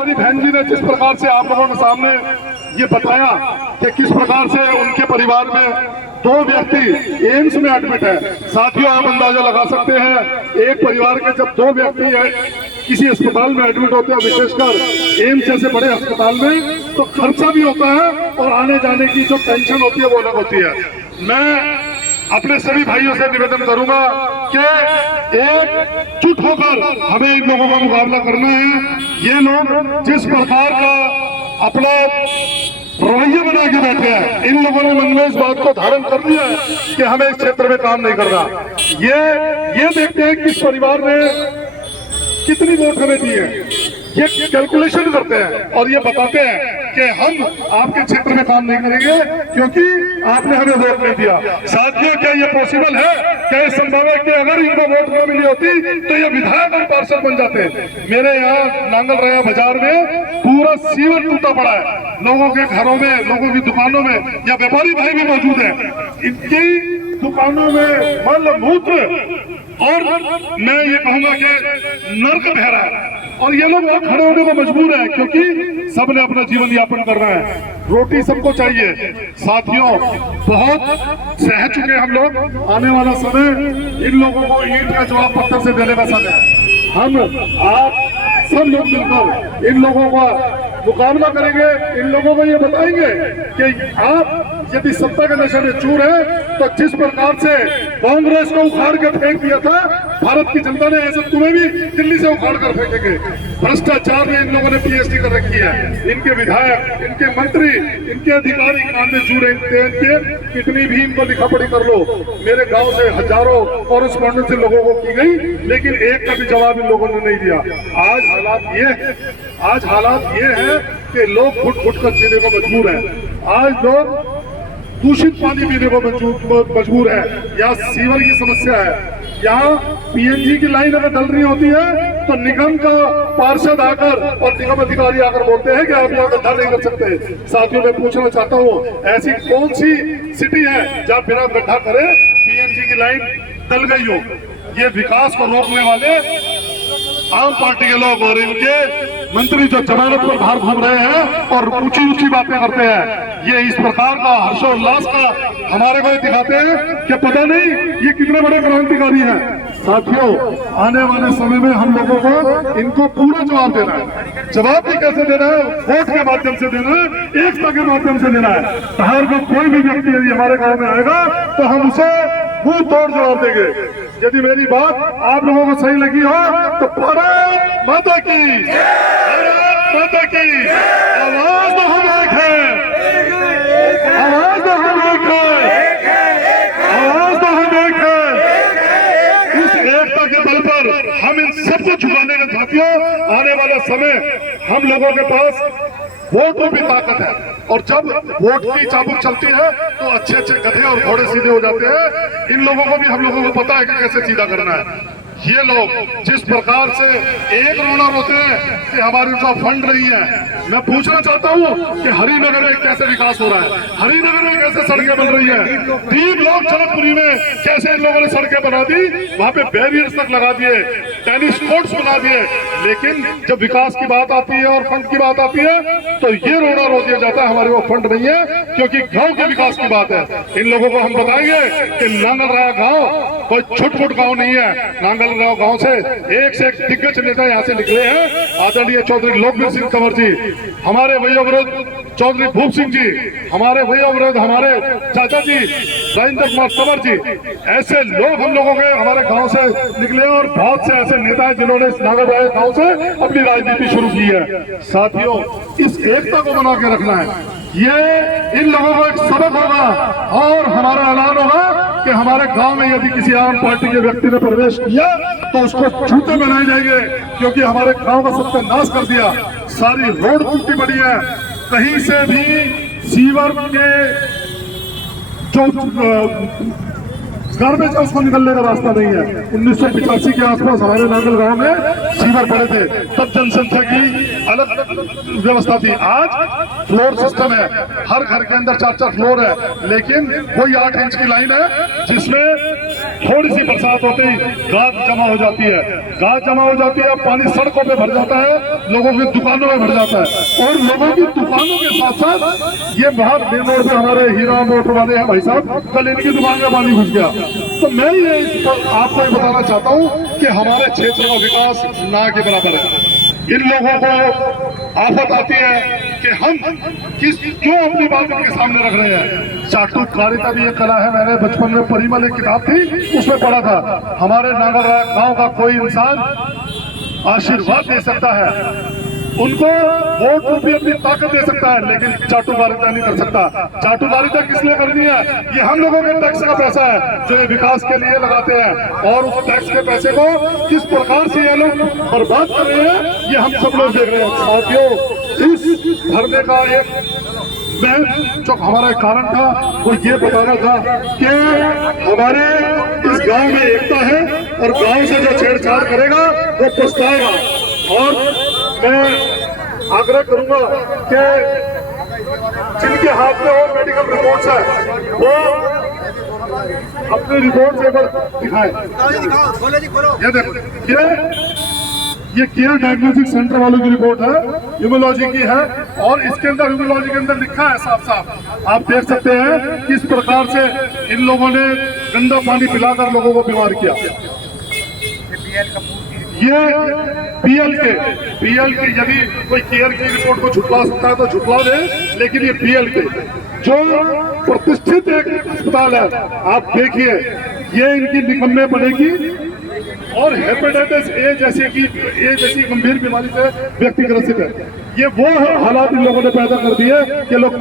हमारी बहन जी ने जिस प्रकार से आप लोगों के सामने ये बताया कि किस प्रकार से उनके परिवार में 2 व्यक्ति एम्स में एडमिट है। साथियों, आप अंदाजा लगा सकते हैं, एक परिवार के जब 2 व्यक्ति किसी अस्पताल में एडमिट होते हैं, विशेषकर एम्स जैसे बड़े अस्पताल में, तो खर्चा भी होता है और आने जाने की जो टेंशन होती है वो अलग होती है। मैं अपने सभी भाइयों से निवेदन करूंगा कि एकजुट होकर हमें इन लोगों का मुकाबला करना है। ये लोग जिस प्रकार का अपना रवैया बना के बैठे हैं, इन लोगों ने मन में इस बात को धारण कर लिया है कि हमें इस क्षेत्र में काम नहीं करना। ये देखते हैं कि इस परिवार ने कितनी वोट हमें दी है, ये कैलकुलेशन करते हैं और ये बताते हैं कि हम आपके क्षेत्र में काम नहीं करेंगे क्योंकि आपने हमें वोट नहीं दिया। साथियों, क्या ये पॉसिबल है? क्या ये संभव है कि अगर इनको वोट न मिली होती तो ये विधायक और पार्षद बन जाते? मेरे यहाँ नांगल राया बाजार में पूरा सीवर टूटा पड़ा है, लोगों के घरों में, लोगों की दुकानों में, या व्यापारी भाई भी मौजूद है, इनकी दुकानों में मल मूत्र और मैं ये कहूंगा कि नर्क बह रहा है और ये लोग वहां खड़े होने को मजबूर है क्योंकि सबने अपना जीवन यापन करना है, रोटी सबको चाहिए। साथियों, बहुत सह चुके हम लोग, आने वाला समय इन लोगों को ईंट का जवाब पत्थर से देने का समय है। हम आप सब लोग मिलकर इन लोगों का मुकाबला करेंगे, इन लोगों को ये बताएंगे कि आप यदि सत्ता के नशे में चूर है तो जिस प्रकार से कांग्रेस को उखाड़ के फेंक दिया था, भारत की जनता ने ऐसे तुम्हें भी दिल्ली से उखाड़ कर फेंकेंगे। भ्रष्टाचार में इन लोगों ने पीएचडी कर रखी है, इनके विधायक, इनके मंत्री, इनके अधिकारी कान में चूर इनके, कितनी भी इनको लिखा पढ़ी कर लो। मेरे गांव से हजारों कॉरेस्पॉन्डेंस लोगों को की गई, लेकिन एक का भी जवाब इन लोगों ने नहीं दिया। आज हालात ये है कि लोग घुट घुट कर जीने को मजबूर है। आज लोग दूषित पानी पीने को मजबूर है, यहाँ सीवर की समस्या है, यहाँ पीएनजी की लाइन अगर डल रही होती है तो निगम का पार्षद आकर और निगम अधिकारी आकर बोलते हैं कि आप यहाँ गड्ढा नहीं कर सकते। साथियों, मैं पूछना चाहता हूँ, ऐसी कौन सी सिटी है जहाँ बिना गड्ढा करे पीएनजी की लाइन डल गई हो? ये विकास को रोकने वाले आम पार्टी के लोग और इनके मंत्री जो जमानत पर बाहर घूम रहे हैं और ऊंची ऊंची बातें करते हैं, ये इस प्रकार का हर्षोल्लास का हमारे को दिखाते हैं कि पता नहीं ये कितने बड़े क्रांतिकारी हैं। साथियों, आने वाले समय में हम लोगों को इनको पूरा जवाब देना है। जवाब भी कैसे देना है? वोट के माध्यम से देना है, एकता के माध्यम से देना है। बाहर को कोई भी व्यक्ति यदि हमारे गाँव में आएगा तो हम उसे मुंह तोड़ जवाब देंगे। यदि मेरी बात आप लोगों को सही लगी हो तो भारत माता की, भारत माता की आवाज तो हम एक है, आवाज तो हम एक है, आवाज तो हम एक है। इस एकता के बल पर हम इन सबको झुकाने का, साथियों, आने वाला समय हम लोगों के पास वोट में भी ताकत है और जब वोट की चाबुक चलती है तो अच्छे अच्छे गधे और घोड़े सीधे हो जाते हैं। इन लोगों को भी हम लोगों को पता है कि कैसे सीधा करना है। ये लोग जिस प्रकार से एक रोना रोते हैं कि हमारे पास फंड नहीं है, मैं पूछना चाहता हूँ कि हरिनगर में कैसे विकास हो रहा है, हरिनगर में कैसे सड़कें बन रही है, 3 ब्लॉक जनकपुरी में कैसे इन लोगों ने सड़कें बना दी, वहां पे बैरियर्स तक लगा दिए, टेनिस कोर्ट्स बना दिए। लेकिन जब विकास की बात आती है और फंड की बात आती है तो ये रोना रो दिया जाता है हमारे वो फंड नहीं है, क्योंकि गांव के विकास की बात है। इन लोगों को हम बताएंगे कि नांगल राया गांव कोई छोट छोट गांव नहीं है। नांगल राया गांव से एक दिग्गज नेता यहाँ से निकले हैं, आदरणीय चौधरी लोकवीर सिंह कंवर जी, हमारे वयोवृद्ध चौधरी भूप सिंह जी, हमारे वयोवृद्ध हमारे चाचा जी राजेंद्र कुमार कंवर जी, ऐसे लोग हम लोगों के हमारे गांव से निकले और बहुत से ऐसे नेता हैं जिन्होंने नांगल राया गांव से अपनी राजनीति शुरू की है। साथियों, इस एकता को बना के रखना है, ये इन लोगों को एक सबक होगा और हमारा ऐलान होगा कि हमारे गांव में यदि किसी आम पार्टी के व्यक्ति ने प्रवेश किया तो उसको जूते बनाए जाएंगे, क्योंकक्योंकि हमारे गांव का सत्यानाश कर दिया। सारी रोड टूटी पड़ी है, कहीं से भी सीवर के जो गार्बेज का उसको निकलने का रास्ता नहीं है। 1985 के आसपास हमारे नांगल गांव में सीवर पड़े थे, तब जनसंख्या की अलग व्यवस्था थी। आज फ्लोर सिस्टम है, हर घर के अंदर 4-4 फ्लोर है, लेकिन वही 8 इंच की लाइन है जिसमें थोड़ी सी बरसात होते ही गाद जमा हो जाती है। गाद जमा हो जाती है, पानी सड़कों पे भर जाता है, लोगों की दुकानों में भर जाता है, और लोगों की दुकानों के साथ साथ ये बाहर मेन रोड पे हमारे हीरा मोटर वाले हैं भाई साहब, कल इनकी दुकान में पानी घुस गया। तो मैं ये आपको ये बताना चाहता हूँ कि हमारे क्षेत्र का विकास ना के बराबर है। इन लोगों को आफत आती है कि हम क्यों अपनी बात इनके सामने रख रहे हैं। चाटुकारिता भी एक कला है, मैंने बचपन में परी वाली किताब थी उसमें पढ़ा था। हमारे नागर गांव का कोई इंसान आशीर्वाद दे सकता है, उनको वोट रूपी अपनी ताकत दे सकता है, लेकिन चाटुकारिता नहीं कर सकता। चाटुकारिता किस लिए करनी है? ये हम लोगों के टैक्स का पैसा है जो ये विकास के लिए लगाते हैं, और उस टैक्स के पैसे को किस प्रकार से ये लोग बर्बाद कर रहे हैं ये हम सब लोग देख रहे हैं। साथियों, इस धरने का एक जो हमारा कारण था वो ये बताना था कि हमारे इस गांव में एकता है, और गांव से जो छेड़छाड़ करेगा वो पछताएगा। और मैं आग्रह करूंगा कि जिनके हाथ में वो मेडिकल रिपोर्ट्स है वो अपनी रिपोर्ट एक बार दिखाएं। ये देखो, ये केयर डायग्नोस्टिक सेंटर वालों की रिपोर्ट है, ह्यूमोलॉजी की है, और इसके अंदर ह्यूमोलॉजी के अंदर लिखा है साफ साफ, आप देख सकते हैं किस प्रकार से इन लोगों ने गंदा पानी पिलाकर लोगों को बीमार किया। ये पीएल के यदि कोई केयर की रिपोर्ट को झुटला सकता है तो झुटला दे, लेकिन ये पीएल के जो प्रतिष्ठित एक अस्पताल है, आप देखिए ये इनकी निकम्मे बनेगी, और हेपेटाइटिस ए जैसी गंभीर बीमारी से व्यक्ति ग्रसित है। ये वो हालात इन लोगों ने पैदा कर दिए कि लोग